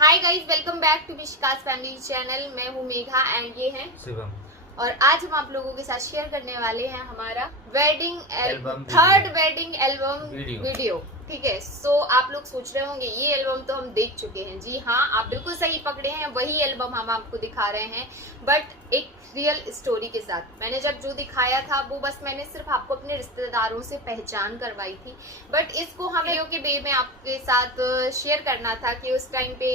Hi guys, welcome back to Vishikas family channel. मैं हूँ Megha and ये है शिवम। और आज हम आप लोगों के साथ शेयर करने वाले हैं हमारा wedding album third wedding album video. Video. ठीक है। सो आप लोग सोच रहे होंगे ये एल्बम तो हम देख चुके हैं। जी हाँ, आप बिल्कुल सही पकड़े हैं, वही एल्बम हम आपको दिखा रहे हैं, बट एक रियल स्टोरी के साथ। मैंने जब जो दिखाया था वो बस मैंने सिर्फ आपको अपने रिश्तेदारों से पहचान करवाई थी, बट इसको हम वीडियो के वे में आपके साथ शेयर करना था कि उस टाइम पे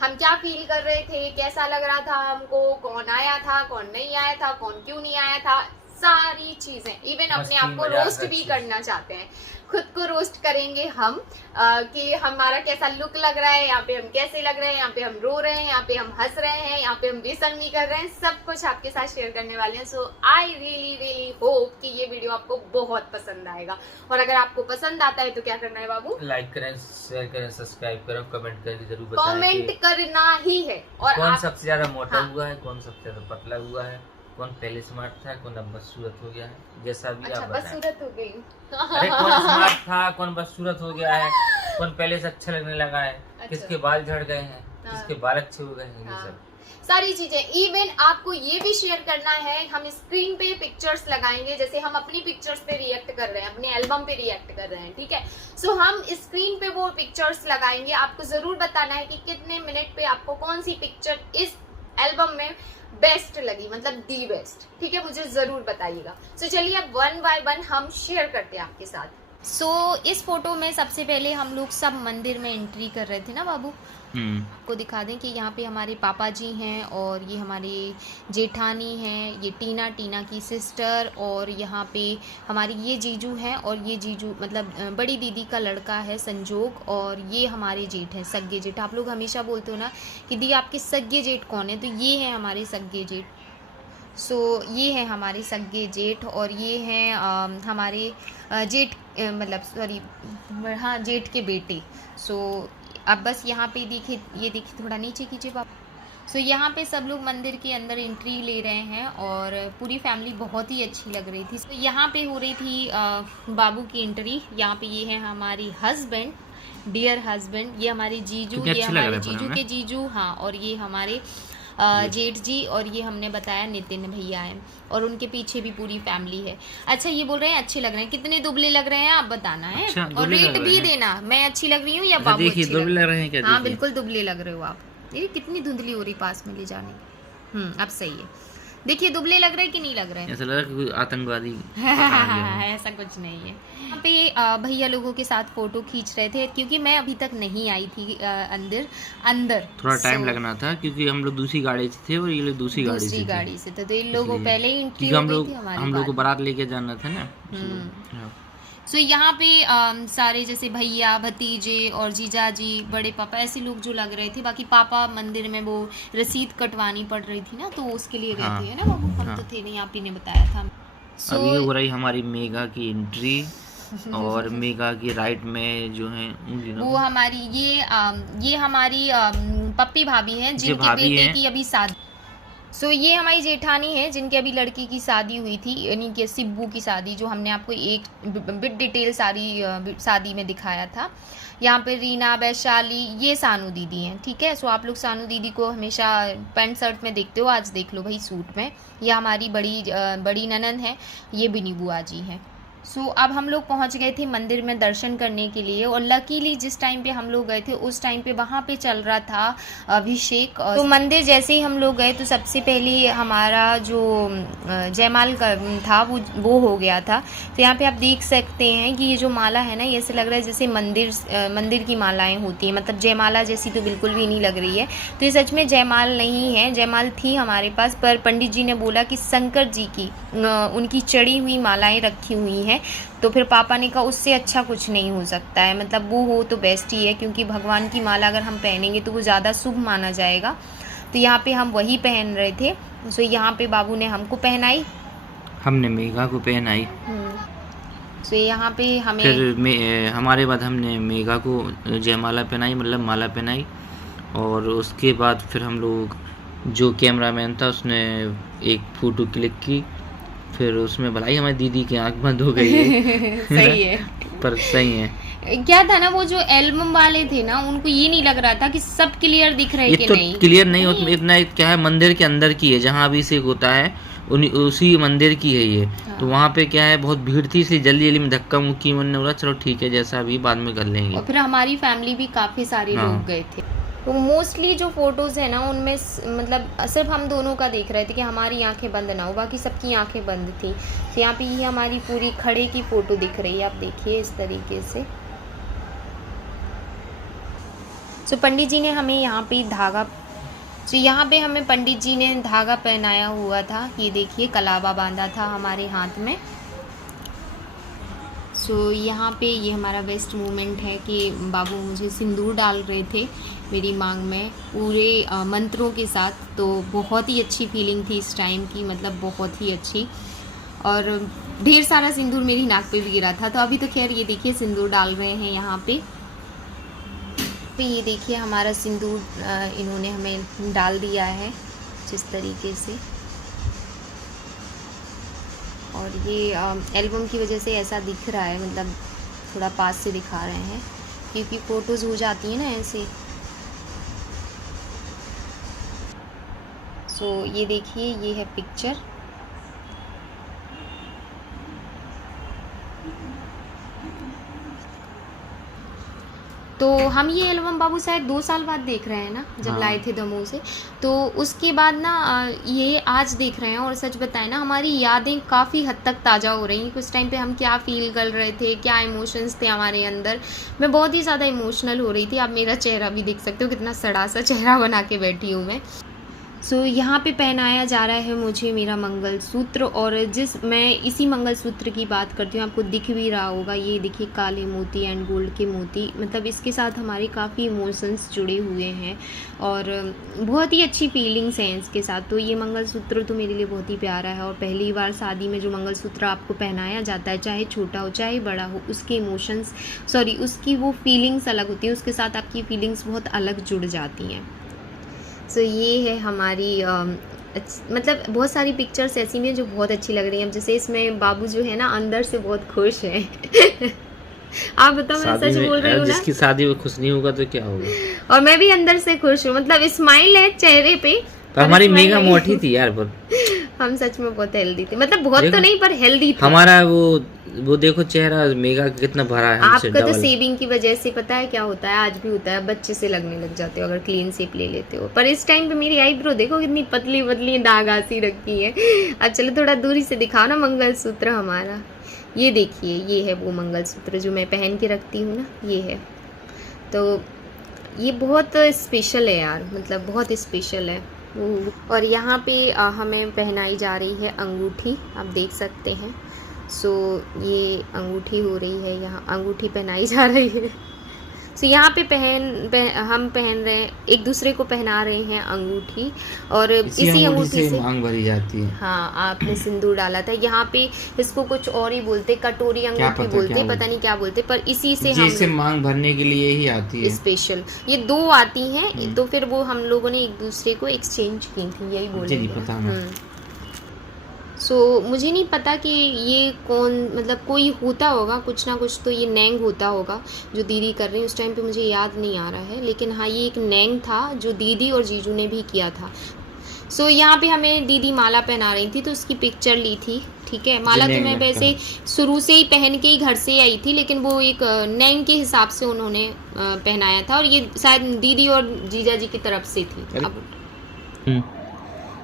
हम क्या फील कर रहे थे, कैसा लग रहा था हमको, कौन आया था, कौन नहीं आया था, कौन क्यों नहीं आया था, सारी चीजें। इवन अपने आप को रोस्ट भी करना चाहते हैं, खुद को रोस्ट करेंगे हम कि हमारा कैसा लुक लग रहा है, यहाँ पे हम कैसे लग रहे हैं, यहाँ पे हम रो रहे हैं, यहाँ पे हम हंस रहे हैं, यहाँ पे हम बेशर्मी कर रहे हैं, सब कुछ आपके साथ शेयर करने वाले हैं। सो आई रियली होप कि ये वीडियो आपको बहुत पसंद आएगा। और अगर आपको पसंद आता है तो क्या करना है बाबू? लाइक करें, शेयर करें, सब्सक्राइब करें, कमेंट करके जरूर बताएं। कमेंट करना ही है। और कौन सबसे ज्यादा मोटा हाँ। हुआ है, कौन सबसे ज्यादा पतला हुआ है, कौन पहले स्मार्ट था, कौन अब बदसूरत हो गया है, जैसा भी अच्छा, आप बस बताएं। सूरत हो गई। अरे कौन स्मार्ट था, कौन बदसूरत हो गया है, कौन पहले से अच्छा लगने लगा है, अच्छा। किसके बाल झड़ गए हैं, हाँ। किसके बाल अच्छे हो गए हैं, ये हाँ। सब सारी चीजें। इवन आपको ये भी शेयर करना है, हम स्क्रीन पे पिक्चर्स लगाएंगे, जैसे हम अपनी पिक्चर्स पे रिएक्ट कर रहे हैं, अपने एल्बम पे रिएक्ट कर रहे हैं। ठीक है। सो हम स्क्रीन पे वो पिक्चर्स लगाएंगे। आपको जरूर बताना है कि कितने मिनट पे आपको कौन सी पिक्चर इस एल्बम में बेस्ट लगी, मतलब दी बेस्ट। ठीक है, मुझे जरूर बताइएगा। सो चलिए अब वन बाय वन हम शेयर करते हैं आपके साथ। सो इस फोटो में सबसे पहले हम लोग सब मंदिर में एंट्री कर रहे थे ना बाबू। आपको दिखा दें कि यहाँ पे हमारे पापा जी हैं और ये हमारे जेठानी हैं, ये टीना की सिस्टर, और यहाँ पे हमारी ये जीजू हैं, और ये जीजू मतलब बड़ी दीदी का लड़का है संजोग, और ये हमारे जेठ हैं, सग्गे जेठ। आप लोग हमेशा बोलते हो ना कि दी आपके सग्गे जेठ कौन है, तो ये हैं हमारे सग्गे जेठ। सो ये है हमारे सग्गे जेठ, और ये हैं हमारे जेठ मतलब सॉरी हाँ जेठ के बेटे। सो अब बस यहाँ पे देखिए, ये देखिए, थोड़ा नीचे कीजिए बाप। सो यहाँ पे सब लोग मंदिर के अंदर एंट्री ले रहे हैं और पूरी फैमिली बहुत ही अच्छी लग रही थी। तो यहाँ पे हो रही थी बाबू की एंट्री। यहाँ पे ये है हमारी हस्बैंड, डियर हस्बैंड, ये हमारे जीजू, ये हमारे जीजू के जीजू, हाँ, और ये हमारे जेठ जी, और ये हमने बताया नितिन भैया हैं, और उनके पीछे भी पूरी फैमिली है। अच्छा, ये बोल रहे हैं अच्छे लग रहे हैं, कितने दुबले लग रहे हैं आप बताना है। अच्छा, और रेट भी देना, मैं अच्छी लग रही हूँ या बाबू अच्छी लग रहे हैं? हाँ बिल्कुल दुबले लग रहे हो आप। ये कितनी धुंधली हो रही पास में ले जाने। अब सही है। देखिए दुबले लग रहे हैं कि नहीं लग रहे हैं? ऐसा लग रहा है कोई आतंकवादी ऐसा कुछ नहीं है। यहाँ पे भैया लोगों के साथ फोटो खींच रहे थे, क्योंकि मैं अभी तक नहीं आई थी अंदर थोड़ा टाइम लगना था, क्योंकि हम लोग दूसरी गाड़ी से थे और ये लोग दूसरी गाड़ी से थे, तो इन लोगों पहले ही एंट्री हो गई थी हमारी। हम लोग को बारात लेके जाना था ना। सो यहाँ पे सारे जैसे भैया, भतीजे और जीजा जी, बड़े पापा, ऐसे लोग जो लग रहे थे। बाकी पापा मंदिर में वो रसीद कटवानी पड़ रही थी ना, तो उसके लिए गए थे ना बाबू। हम तो थे नहीं, आप ही ने बताया था। अभी हो रही हमारी मेघा की एंट्री और मेघा की राइट में जो है वो हमारी ये हमारी पप्पी भाभी हैं, जिनके बेटे की अभी शादी। सो ये हमारी जेठानी है, जिनके अभी लड़की की शादी हुई थी, यानी कि सिब्बू की शादी, जो हमने आपको एक बिट डिटेल सारी शादी में दिखाया था। यहाँ पे रीना, वैशाली, ये सानू दीदी हैं। ठीक है। सो आप लोग सानू दीदी को हमेशा पैंट शर्ट में देखते हो, आज देख लो भाई सूट में। ये हमारी बड़ी ननंद है, ये बिनी बुआ जी हैं। सो अब हम लोग पहुंच गए थे मंदिर में दर्शन करने के लिए, और लकीली जिस टाइम पे हम लोग गए थे उस टाइम पे वहाँ पे चल रहा था अभिषेक। तो मंदिर जैसे ही हम लोग गए तो सबसे पहले हमारा जो जयमाल का था वो हो गया था। तो यहाँ पे आप देख सकते हैं कि ये जो माला है ना, ये ऐसे लग रहा है जैसे मंदिर की मालाएं होती हैं, मतलब जयमाला जैसी तो बिल्कुल भी नहीं लग रही है। तो ये सच में जयमाल नहीं है, जयमाल थी हमारे पास, पर पंडित जी ने बोला कि शंकर जी की उनकी चढ़ी हुई मालाएं रखी हुई हैं। तो फिर पापा ने कहा उससे अच्छा कुछ नहीं हो सकता है, मतलब वो हो तो बेस्ट ही है, क्योंकि भगवान की माला अगर हम पहनेंगे तो वो ज़्यादा शुभ माना जाएगा। तो यहाँ पे हम वही पहन रहे थे। सो यहाँ पे बाबू ने हमको पहनाई, हमने मेघा को पहनाई। सो यहाँ पे हमें फिर हमारे बाद हमने मेघा को जयमाला पहनाई, मतलब माला पहनाई। और उसके बाद फिर हम लोग, जो कैमरामैन था उसने एक फ़ोटो क्लिक की, फिर उसमें भलाई हमारी दीदी की आंख बंद हो गई है। सही है पर सही है। क्या था ना, वो जो एल्बम वाले थे ना, उनको ये नहीं लग रहा था कि सब क्लियर दिख रहे कि तो नहीं। क्लियर नहीं होता, इतना क्या है, मंदिर के अंदर की है जहाँ अभिषेक होता है, उसी मंदिर की है ये। हाँ। तो वहाँ पे क्या है, बहुत भीड़ थी, इसलिए जल्दी जल्दी में धक्का मुक्की मैंने बोला चलो ठीक है जैसा अभी बाद में कर लेंगे। और फिर हमारी फैमिली भी काफ़ी सारे हाँ। लोग गए थे। तो मोस्टली जो फोटोज़ है ना उनमें मतलब सिर्फ हम दोनों का देख रहे थे कि हमारी आंखें बंद ना हो, बाकी सबकी आंखें बंद थी। तो यहाँ पे ये हमारी पूरी खड़े की फ़ोटो दिख रही है, आप देखिए इस तरीके से। तो पंडित जी ने हमें यहाँ पे धागा, तो यहाँ पे हमें पंडित जी ने धागा पहनाया हुआ था, ये देखिए कलावा बांधा था हमारे हाथ में। सो यहाँ पे ये हमारा बेस्ट मोमेंट है कि बाबू मुझे सिंदूर डाल रहे थे मेरी मांग में पूरे मंत्रों के साथ। तो बहुत ही अच्छी फीलिंग थी इस टाइम की, मतलब बहुत ही अच्छी। और ढेर सारा सिंदूर मेरी नाक पे भी गिरा था। तो अभी तो खैर ये देखिए सिंदूर डाल रहे हैं यहाँ पे। तो ये देखिए हमारा सिंदूर इन्होंने हमें डाल दिया है जिस तरीके से। और ये एल्बम की वजह से ऐसा दिख रहा है, मतलब थोड़ा पास से दिखा रहे हैं क्योंकि फ़ोटोज़ हो जाती हैं ना ऐसे। सो ये देखिए ये है पिक्चर। तो हम ये एल्बम बाबू शायद 2 साल बाद देख रहे हैं ना, जब हाँ। लाए थे दमोह से। तो उसके बाद ना ये आज देख रहे हैं। और सच बताएं ना, हमारी यादें काफ़ी हद तक ताज़ा हो रही हैं। कुछ टाइम पे हम क्या फ़ील कर रहे थे, क्या इमोशंस थे हमारे अंदर। मैं बहुत ही ज़्यादा इमोशनल हो रही थी। आप मेरा चेहरा भी देख सकते हो, कितना सड़ा सा चेहरा बना के बैठी हूँ मैं। सो यहाँ पे पहनाया जा रहा है मुझे मेरा मंगलसूत्र। और मैं इसी मंगलसूत्र की बात करती हूँ, आपको दिख भी रहा होगा, ये देखिए काले मोती एंड गोल्ड के मोती। मतलब इसके साथ हमारे काफ़ी इमोशंस जुड़े हुए हैं और बहुत ही अच्छी फीलिंग्स हैं इसके साथ। तो ये मंगलसूत्र तो मेरे लिए बहुत ही प्यारा है। और पहली बार शादी में जो मंगलसूत्र आपको पहनाया जाता है, चाहे छोटा हो चाहे बड़ा हो, उसके इमोशंस उसकी वो फीलिंग्स अलग होती है, उसके साथ आपकी फीलिंग्स बहुत अलग जुड़ जाती हैं। सो ये है हमारी मतलब बहुत सारी पिक्चर्स ऐसी हैं जो बहुत अच्छी लग रही हैं। जैसे इसमें बाबू जो है ना अंदर से बहुत खुश है। आप बताओ, मैं सच बोल रही हूँ ना? जिसकी शादी में खुश नहीं होगा तो क्या होगा। और मैं भी अंदर से खुश हूँ, मतलब स्माइल है चेहरे पे। पर हमारी मेगा मोटी थी यार, पर हम सच में बहुत हेल्दी थे, मतलब बहुत तो नहीं पर हेल्दी थे। हमारा वो देखो चेहरा मेगा कितना भरा है। आपका तो सेविंग की वजह से पता है क्या होता है, आज भी होता है, बच्चे से लगने लग जाते हो अगर क्लीन शेप ले लेते हो। पर इस टाइम पे मेरी आईब्रो देखो कितनी पतली पतली दागासी रखी है। अब चलो थोड़ा दूरी से दिखाओ ना मंगलसूत्र हमारा। ये देखिए ये है वो मंगलसूत्र जो मैं पहन के रखती हूँ ना, ये है। तो ये बहुत स्पेशल है यार, मतलब बहुत स्पेशल है। और यहाँ पे हमें पहनाई जा रही है अंगूठी, आप देख सकते हैं। सो ये अंगूठी हो रही है, यहाँ अंगूठी पहनाई जा रही है। सो यहाँ पे हम पहन रहे हैं, एक दूसरे को पहना रहे हैं अंगूठी। और इसी अंगूठी से मांग भरी जाती है। हाँ, आपने सिंदूर डाला था। यहाँ पे इसको कुछ और ही बोलते, कटोरी अंगूठी बोलते, पता नहीं क्या बोलते, पर इसी से हम मांग भरने के लिए ही आती है स्पेशल। ये 2 आती हैं, तो फिर वो हम लोगों ने एक दूसरे को एक्सचेंज की थी, यही बोलेंगे। सो मुझे नहीं पता कि ये कौन, मतलब कोई होता होगा कुछ ना कुछ, तो ये नैंग होता होगा जो दीदी कर रही है। उस टाइम पे मुझे याद नहीं आ रहा है, लेकिन हाँ ये एक नैंग था जो दीदी और जीजू ने भी किया था। सो यहाँ पे हमें दीदी माला पहना रही थी, तो उसकी पिक्चर ली थी। ठीक है, माला तो मैं वैसे शुरू से ही पहन के ही घर से आई थी, लेकिन वो एक नैंग के हिसाब से उन्होंने पहनाया था। और ये शायद दीदी और जीजा जी की तरफ से थी। अब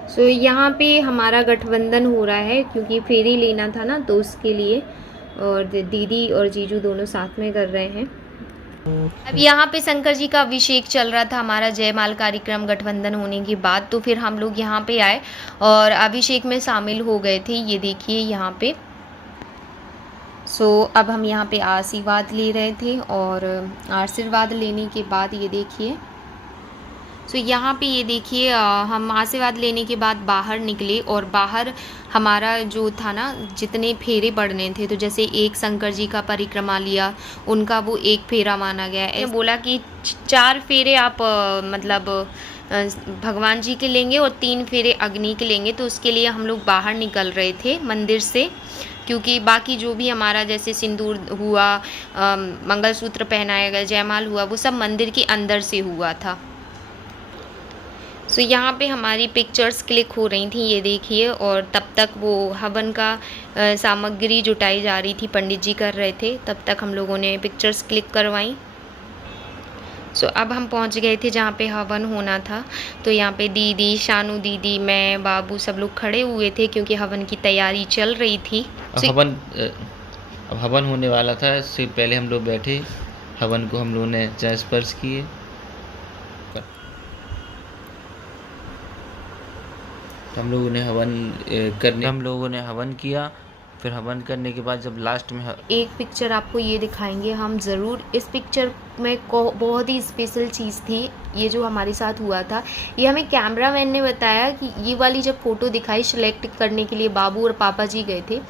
सो यहाँ पे हमारा गठबंधन हो रहा है क्योंकि फेरी लेना था ना, तो उसके लिए। और दीदी और जीजू दोनों साथ में कर रहे हैं। अब यहाँ पे शंकर जी का अभिषेक चल रहा था, हमारा जयमाल कार्यक्रम गठबंधन होने के बाद। तो फिर हम लोग यहाँ पे आए और अभिषेक में शामिल हो गए थे। ये देखिए यहाँ पे। सो अब हम यहाँ पे आशीर्वाद ले रहे थे और आशीर्वाद लेने के बाद ये देखिए, सो यहाँ पे ये देखिए हम आशीर्वाद लेने के बाद बाहर निकले। और बाहर हमारा जो था ना, जितने फेरे पड़ने थे, तो जैसे एक शंकर जी का परिक्रमा लिया, उनका वो एक फेरा माना गया है। बोला कि 4 फेरे आप मतलब भगवान जी के लेंगे और 3 फेरे अग्नि के लेंगे। तो उसके लिए हम लोग बाहर निकल रहे थे मंदिर से। क्योंकि बाकी जो भी हमारा जैसे सिंदूर हुआ, मंगलसूत्र पहनाया गया, जयमाल हुआ, वो सब मंदिर के अंदर से हुआ था। सो यहाँ पे हमारी पिक्चर्स क्लिक हो रही थी, ये देखिए। और तब तक वो हवन का सामग्री जुटाई जा रही थी, पंडित जी कर रहे थे, तब तक हम लोगों ने पिक्चर्स क्लिक करवाई। सो अब हम पहुँच गए थे जहाँ पे हवन होना था। तो यहाँ पे दीदी, शानू दीदी, मैं, बाबू सब लोग खड़े हुए थे क्योंकि हवन की तैयारी चल रही थी। अब हवन होने वाला था, इससे पहले हम लोग बैठे, हवन को हम लोगों ने स्पर्श किए। हम लोगों ने हवन किया। फिर हवन करने के बाद जब लास्ट में एक पिक्चर आपको ये दिखाएंगे हम ज़रूर। इस पिक्चर में बहुत ही स्पेशल चीज़ थी, ये जो हमारे साथ हुआ था। ये हमें कैमरामैन ने बताया कि ये वाली जब फ़ोटो दिखाई सिलेक्ट करने के लिए बाबू और पापा जी गए थे,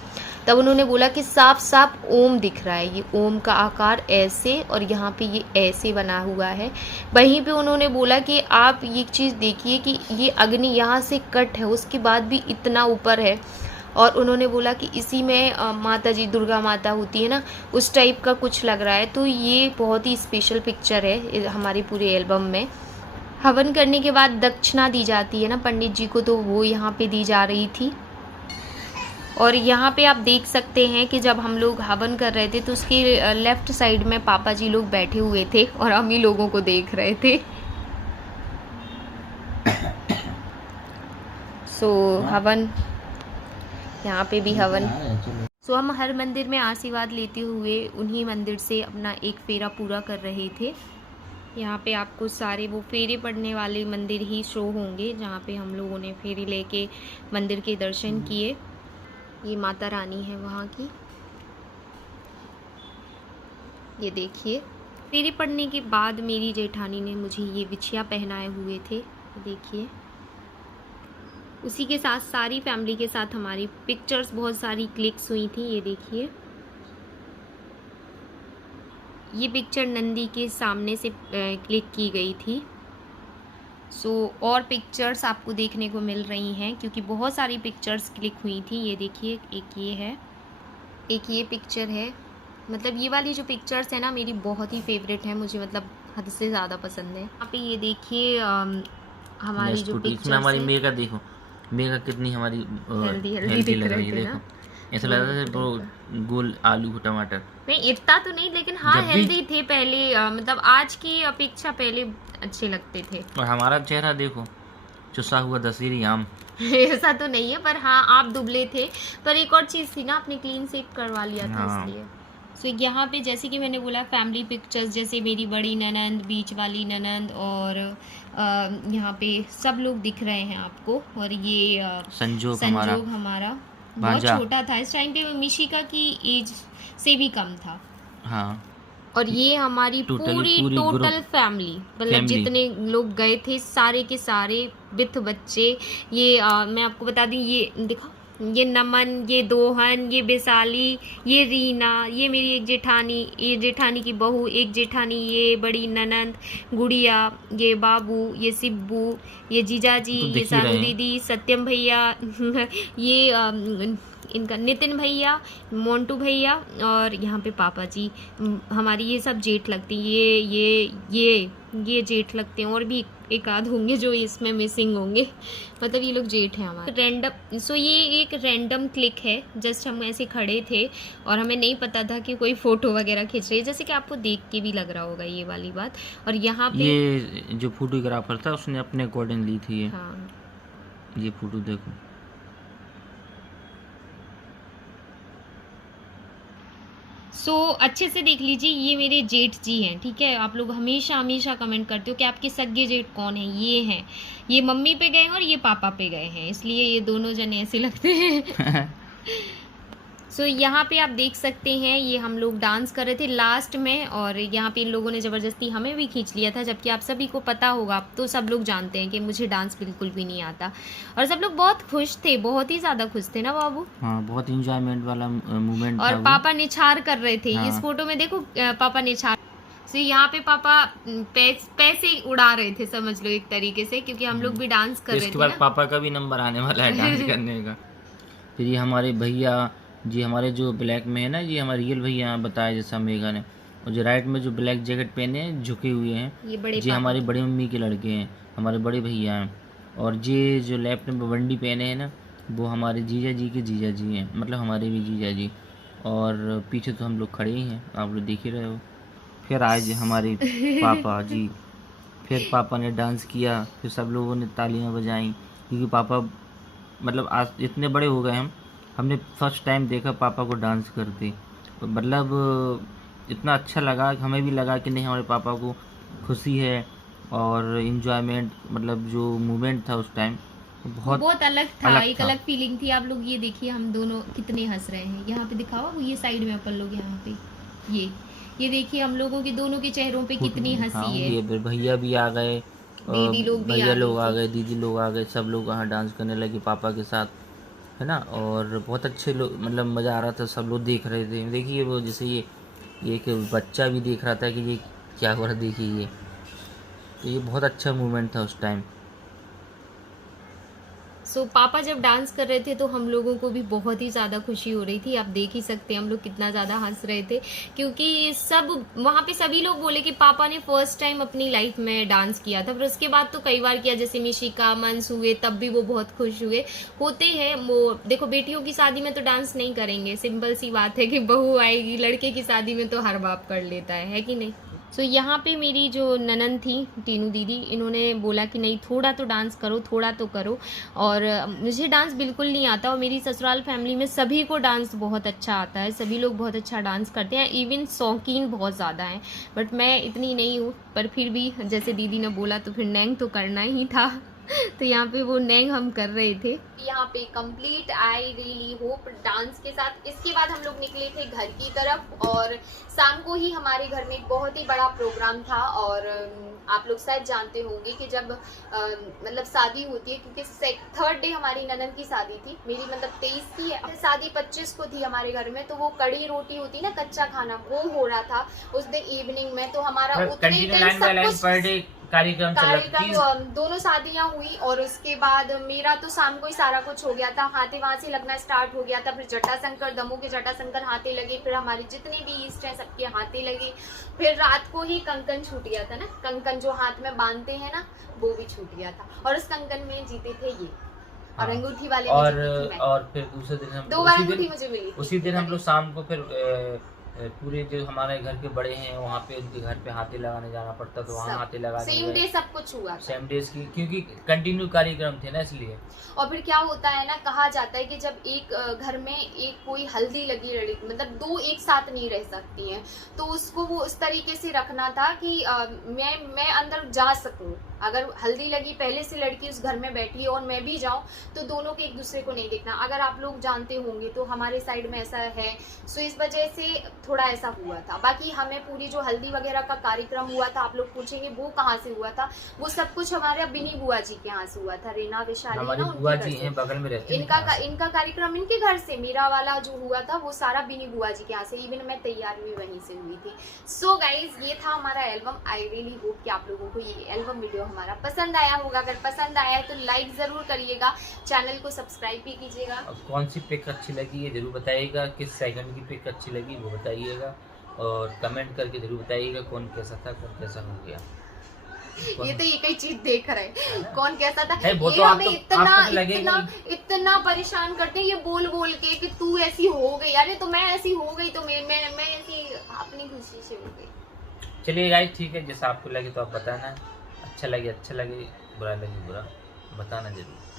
तब उन्होंने बोला कि साफ साफ ओम दिख रहा है, ये ओम का आकार ऐसे और यहाँ पे ये ऐसे बना हुआ है। वहीं पे उन्होंने बोला कि आप ये चीज़ देखिए कि ये अग्नि यहाँ से कट है, उसके बाद भी इतना ऊपर है। और उन्होंने बोला कि इसी में माता जी, दुर्गा माता होती है ना, उस टाइप का कुछ लग रहा है। तो ये बहुत ही स्पेशल पिक्चर है हमारे पूरे एल्बम में। हवन करने के बाद दक्षिणा दी जाती है ना पंडित जी को, तो वो यहाँ पे दी जा रही थी। और यहाँ पे आप देख सकते हैं कि जब हम लोग हवन कर रहे थे तो उसके लेफ़्ट साइड में पापा जी लोग बैठे हुए थे और हम ही लोगों को देख रहे थे। सो हवन, यहाँ पे भी हवन। सो हम हर मंदिर में आशीर्वाद लेते हुए उन्हीं मंदिर से अपना एक फेरा पूरा कर रहे थे। यहाँ पे आपको सारे वो फेरे पड़ने वाले मंदिर ही शो होंगे जहाँ पे हम लोगों ने फेरी लेके मंदिर के दर्शन किए। ये माता रानी है वहाँ की, ये देखिए। फेरी पड़ने के बाद मेरी जेठानी ने मुझे ये बिछिया पहनाए हुए थे, देखिए। उसी के साथ सारी फैमिली के साथ हमारी पिक्चर्स बहुत सारी क्लिक्स हुई थी, ये देखिए। ये पिक्चर नंदी के सामने से क्लिक की गई थी। सो और पिक्चर्स आपको देखने को मिल रही हैं क्योंकि बहुत सारी पिक्चर्स क्लिक हुई थी, ये देखिए। एक ये है, एक ये पिक्चर है। मतलब ये वाली जो पिक्चर्स है ना, मेरी बहुत ही फेवरेट है, मुझे मतलब हद से ज़्यादा पसंद है। यहाँ पे ये देखिए हमारी जो पिक्चर्स है, हमारी मेगा देखो, मेगा कितनी हमारी हेल्दी लग रही है। देखो ऐसा लग रहा था गोल आलू टमाटर। नहीं इतना तो नहीं, लेकिन हाँ हेल्दी थे पहले, मतलब आज की अपेक्षा पहले अच्छे लगते थे। और हमारा चेहरा देखो, चुसा हुआ दशहरी आम। ऐसा तो नहीं है, पर हाँ आप दुबले थे। पर एक और चीज़ थी ना, आपने क्लीन शेव करवा लिया था, इसलिए। सो यहाँ पे जैसे कि मैंने बोला फैमिली पिक्चर्स, जैसे मेरी बड़ी ननंद, बीच वाली ननंद और यहाँ पे सब लोग दिख रहे हैं आपको। और ये संजोग हमारा बहुत छोटा था इस टाइम पे, मिशिका की एज से भी कम था। हाँ। और ये हमारी पूरी टोटल फैमिली, मतलब जितने लोग गए थे सारे के सारे विथ बच्चे। ये मैं आपको बता दूं, ये देखो, ये नमन, ये दोहन, ये वैशाली, ये रीना, ये मेरी एक जेठानी, ये जेठानी की बहू, एक जेठानी, ये बड़ी ननंद गुड़िया, ये बाबू, ये सिब्बू, ये जीजाजी, ये सानू दीदी, सत्यम भैया, ये इनका नितिन भैया, मोंटू भैया, और यहाँ पे पापा जी। हमारी ये सब जेठ लगती हैं, ये जेठ लगते हैं। और भी एक आध होंगे जो इसमें मिसिंग होंगे, मतलब ये लोग जेठ हैं हमारे। रैंडम, सो ये एक रैंडम क्लिक है, जस्ट हम ऐसे खड़े थे और हमें नहीं पता था कि कोई फ़ोटो वगैरह खींच रही है, जैसे कि आपको देख के भी लग रहा होगा ये वाली बात। और यहाँ पे ये जो फोटोग्राफर था उसने अपने अकॉर्डिंग ली थी ये। हाँ, ये फोटो देखो। सो अच्छे से देख लीजिए, ये मेरे जेठ जी हैं, ठीक है। आप लोग हमेशा हमेशा कमेंट करते हो कि आपके सगे जेठ कौन है। ये हैं, ये मम्मी पे गए हैं और ये पापा पे गए हैं, इसलिए ये दोनों जने ऐसे लगते हैं। सो यहाँ पे आप देख सकते हैं, ये हम लोग डांस कर रहे थे लास्ट में, और यहाँ पे इन लोगों ने ज़बरदस्ती हमें भी खींच लिया था, जबकि आप सभी को पता होगा, आप तो सब लोग जानते हैं कि मुझे डांस बिल्कुल भी नहीं आता। और सब लोग बहुत खुश थे, बहुत ही ज़्यादा खुश थे ना बाबू। हाँ, बहुत इंजॉयमेंट वाला मोमेंट था। और पापा निछार कर रहे थे। हाँ। इस फोटो में देखो पापा निछार। तो यहाँ पे पापा पैसे उड़ा रहे थे, समझ लो एक तरीके से, क्योंकि हम लोग भी डांस कर रहे थे। इसके बाद पापा का भी नंबर आने वाला है डांस करने का। फिर ये हमारे भैया जी हमारे जो ब्लैक में है ना, जी हमारे रियल भैया बताया जैसा मेगा ने, और जो राइट में जो ब्लैक जैकेट पहने हैं झुके हुए हैं, ये बड़े जी पापा हमारी के। बड़ी मम्मी के लड़के हैं, हमारे बड़े भैया हैं। और ये जो लेफ्ट में बवंडी पहने हैं ना, वो हमारे जीजा जी के जीजा जी हैं, मतलब हमारे भी जीजा जी। और पीछे तो हम लोग खड़े ही हैं, आप लोग देख ही रहे हो। फिर आए जी हमारे पापा जी, फिर पापा ने डांस किया, फिर सब लोगों ने तालियां बजाई, क्योंकि पापा मतलब आज इतने बड़े हो गए हम, हमने फर्स्ट टाइम देखा पापा को डांस करते। तो मतलब इतना अच्छा लगा, हमें भी लगा कि नहीं हमारे पापा को खुशी है और इन्जॉयमेंट, मतलब जो मोमेंट था उस टाइम वो बहुत बहुत अलग था, अलग एक था। अलग फीलिंग थी। आप लोग ये देखिए हम दोनों कितने हंस रहे हैं। यहाँ पे दिखावा, वो ये साइड में अपन लोग यहाँ पे ये देखिए हम लोगों के दोनों के चेहरों पे कितनी हाँ हंसी है। ये भैया भी आ गए, दीदी लोग भी भैया आ गई लोग आ थी। गए, दीदी लोग आ गए, सब लोग वहाँ डांस करने लगे पापा के साथ, है ना। और बहुत अच्छे लोग, मतलब मज़ा आ रहा था, सब लोग देख रहे थे। देखिए वो जैसे ये एक बच्चा भी देख रहा था कि ये क्या हो रहा है, देखिए ये, तो ये बहुत अच्छा मूवमेंट था उस टाइम। सो पापा जब डांस कर रहे थे तो हम लोगों को भी बहुत ही ज़्यादा खुशी हो रही थी। आप देख ही सकते हैं हम लोग कितना ज़्यादा हंस रहे थे, क्योंकि सब वहाँ पे सभी लोग बोले कि पापा ने फर्स्ट टाइम अपनी लाइफ में डांस किया था। पर उसके बाद तो कई बार किया, जैसे निशिका मंस हुए तब भी वो बहुत खुश हुए। होते हैं वो, देखो बेटियों की शादी में तो डांस नहीं करेंगे, सिंपल सी बात है कि बहू आएगी, लड़के की शादी में तो हर बाप कर लेता है कि नहीं। सो यहाँ पे मेरी जो ननन थी टीनू दीदी, इन्होंने बोला कि नहीं थोड़ा तो डांस करो, थोड़ा तो करो। और मुझे डांस बिल्कुल नहीं आता, और मेरी ससुराल फैमिली में सभी को डांस बहुत अच्छा आता है, सभी लोग बहुत अच्छा डांस करते हैं, इवन शौकीन बहुत ज़्यादा हैं। बट मैं इतनी नहीं हूँ, पर फिर भी जैसे दीदी ने बोला तो फिर नैंग तो करना ही था। तो यहाँ पे वो नैंग हम कर रहे थे। यहाँ पे complete I really hope dance के साथ। इसके बाद हम लोग निकले थे घर की तरफ, और शाम को ही हमारे घर में एक बहुत ही बड़ा प्रोग्राम था। और आप लोग शायद जानते होंगे कि जब मतलब शादी होती है, क्योंकि थर्ड डे हमारी ननन की शादी थी, मेरी मतलब 23 की है शादी, 25 को थी हमारे घर में। तो वो कड़ी रोटी होती ना, कच्चा खाना, वो हो रहा था उस दिन इवनिंग में। तो हमारा उतने टाइम सब कुछ कार्यक्रम दोनों शादियां हुई, और उसके बाद मेरा तो शाम को ही सारा कुछ हो गया था, हाथे वहां से लगना स्टार्ट हो गया था। फिर जटाशंकर, दमोह के जटाशंकर हाथे लगे, फिर हमारे जितने भी ईस्ट हैं सबके हाथे लगे। फिर रात को ही कंकन छूट गया था ना, कंकन जो हाथ में बांधते हैं ना, वो भी छूट गया था। और उस कंकन में जीते थे ये, और अंगूठी वाले में जीती थी मैं। और फिर दूसरे दिन हम 2 बार अंगूठी मुझे मिली थी। उसी दिन हम लोग शाम को फिर पूरे जो हमारे घर के बड़े हैं वहाँ पे उनके घर पे हाथे लगाने जाना पड़ता, तो वहाँ हाथे लगाने सेम डे सब कुछ हुआ था। सेम डेज की, क्योंकि कंटिन्यू कार्यक्रम थे ना इसलिए। और फिर क्या होता है ना, कहा जाता है कि जब एक घर में एक कोई हल्दी लगी लड़की, मतलब 2 एक साथ नहीं रह सकती हैं, तो उसको वो उस तरीके से रखना था कि मैं अंदर जा सकूं। अगर हल्दी लगी पहले से लड़की उस घर में बैठी है और मैं भी जाऊं, तो दोनों के एक दूसरे को नहीं देखना। अगर आप लोग जानते होंगे तो हमारे साइड में ऐसा है, सो इस वजह से थोड़ा ऐसा हुआ था। बाकी हमें पूरी जो हल्दी वगैरह का कार्यक्रम हुआ था, आप लोग पूछेंगे वो कहाँ से हुआ था, वो सब कुछ हमारे बिनी बुआ जी के यहाँ से हुआ था। रीना विशाली ना, बुआ जी हैं बगल में रहते हैं, इनका कार्यक्रम इनके घर से, मेरा वाला जो हुआ था वो सारा बिनी बुआ जी के यहाँ से, इवन मैं तैयार भी वहीं से हुई थी। सो गाइज ये था हमारा एल्बम। आई रियली होप कि आप लोगों को ये एल्बम वीडियो हमारा पसंद आया होगा। अगर पसंद आया है तो लाइक जरूर करिएगा, चैनल को सब्सक्राइब भी कीजिएगा। कौन सी पिक अच्छी लगी है जरूर बताइएगा, किस सेकंड की पिक अच्छी लगी वो बताइएगा, और कमेंट करके जरूर बताइएगा कौन कैसा था, कौन कैसा हो गया। ये तो एक ही चीज देख रहे हैं कौन कैसा था। वो ये तो हमें इतना परेशान करते हैं ये बोल बोल के कि तू ऐसी हो गई। अरे तो मैं ऐसी हो गई तो मैं ऐसी अपनी खुशी से हो गई। चलिए गाइस ठीक है, जैसा आपको लगे तो आप बताना, अच्छा लगे बुरा लगे बुरा बताना जरूर।